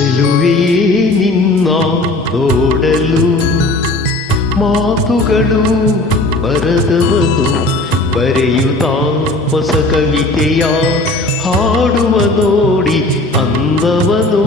ಚೆಲುವೆಯೇ ನಿನ್ನ ನೋಡಲು. ಮಾತುಗಳು ಬರದವನು ಬರೆಯುತ್ತಾ ಹೊಸ ಕವಿತೆಯ ಹಾಡುವ ನೋಡಿ ಅಂದವನು.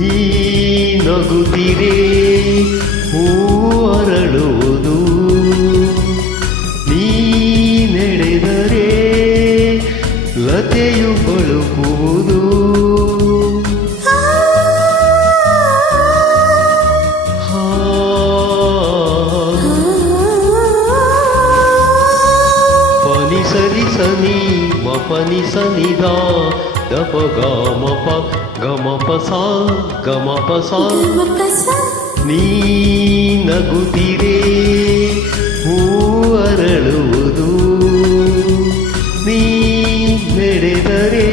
ನೀ ನಗುತ್ತಿರೇ ಹೂ ಅರಳುವುದು ಮಪನಿ ಸನಿದ ದಪ ಗಮ ಪ ಗಮ ಗಮಪ ಸಾ. ಗಮಪಸ ನೀ ನಗುತ್ತಿರೆ, ಹೂ ಅರಳುವುದು. ನೀ ನಡೆದರೆ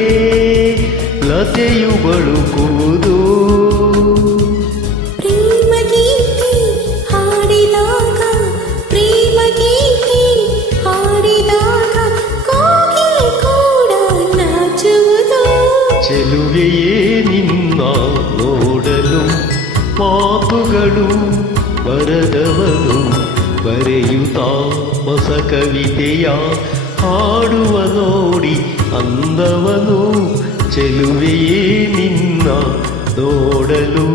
ಲತೆಯು ಬಳುಕುವುದು. ಮಾತುಗಳು ಬರದವನು ಬರೆಯುತ್ತ ಹೊಸ ಕವಿತೆಯ ಹಾಡುವ ನೋಡಿ ಅಂದವನು ಚೆಲುವೆಯೇ ನಿನ್ನ ನೋಡಲು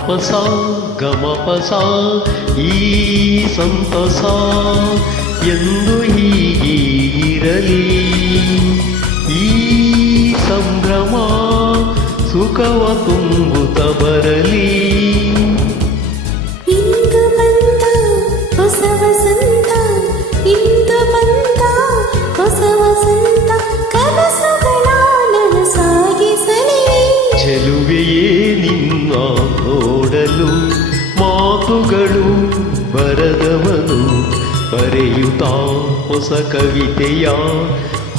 ಗಮಪಸ ಗಮಪಸ ಈ ಸಂತಸ ಎಂದು ಹೀಗಿರಲಿ ಈ ಸಂಭ್ರಮ ಸುಖವ ತುಂಬುತ್ತ ಬರಲಿ ಮಾತುಗಳು ಬರದವನು ಬರೆಯುತ್ತಾ ಹೊಸ ಕವಿತೆಯ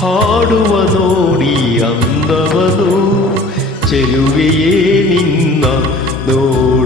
ಹಾಡುವ ನೋಡಿ ಅಂದವನು ಚೆಲುವೆಯೇ ನಿನ್ನ ನೋಡಲು